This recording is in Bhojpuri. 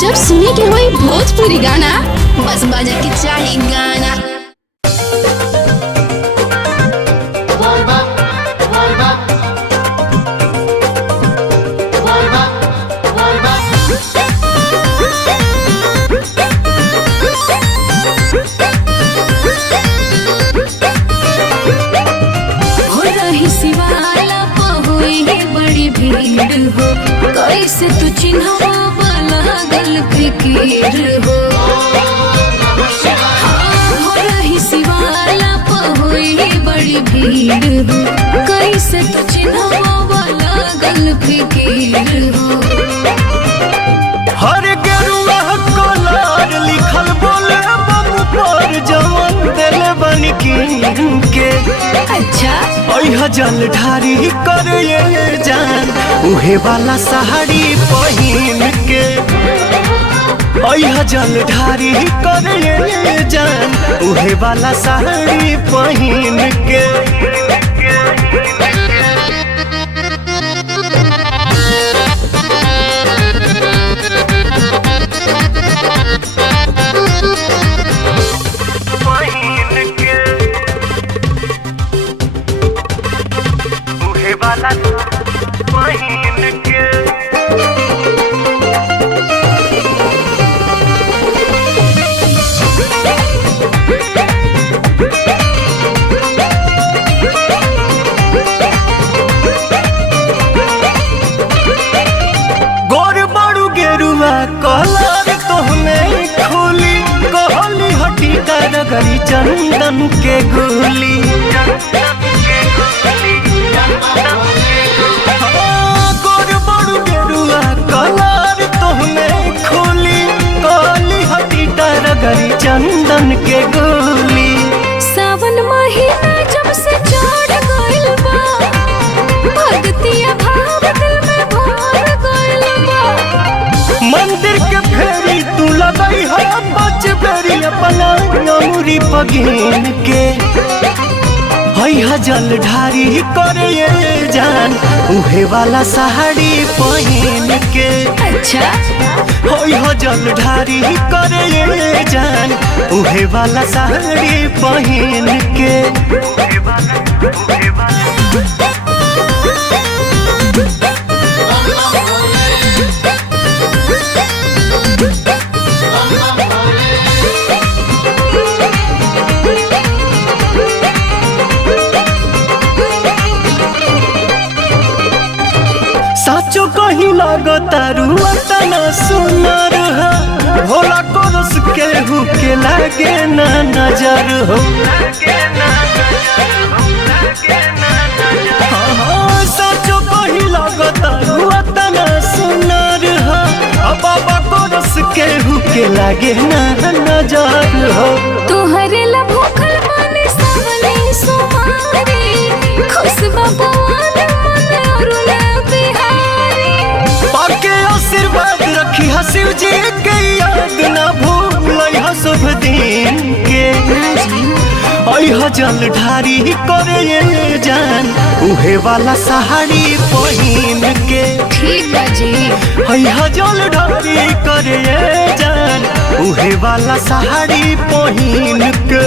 जब सुने के होई भोजपुरी गाना बस बजे के चाही गाना। कैसे तू चिन्हवा लागल फिकीर हो हो रही शिवाला पहुई बड़ी भीड़ हो कैसे तू चिन्हवा लागल फिकीर हो। हर गेरुआ कलर लिखल बोले बम पर जवन दिल बन के अच्छा जल ढारी कर जान उहे वाला साड़ी पहिन के जल ढारी कर जान उहे वाला साड़ी पहिन के। कलर तोहने खोली कहली हटी करगरी चंदन के गोली गोर बड़ू गेरुआ कलर तोहने खोली कहली हटी करगरी चंदन के गोली। सावन महीना जब से चढ़ गइल बा भक्तिया भाव दिल में भर गइल बा मंदिर के फेरी तू लगई है बच बेरी अपना नमुरी पगिन के जल ढारी करे जान उहे वाला साड़ी पहिन के। अच्छा जल ढारी करे जान उहे वाला साड़ी पहिन के। साचो कहीं लगता रुआ तना सुनर हो भोला कोरस केहू के लागे ना नजर हो। साचो कहीं लगता रुआ तना सुनर हो बाबा कोरस केहू के लागे ना नजर हो। तोहरे ला भूखल माने सावली सुमारी खुश भगवान मन अरुणा बिहारी पाके आशीर्वाद रखी शिव जी के याद ना भूल शुभ दिन के। जल ढारी करे जान उहे वाला साड़ी पहिन के। ठीक बा जी जल ढारी करे जान उहे वाला साड़ी पहिन के।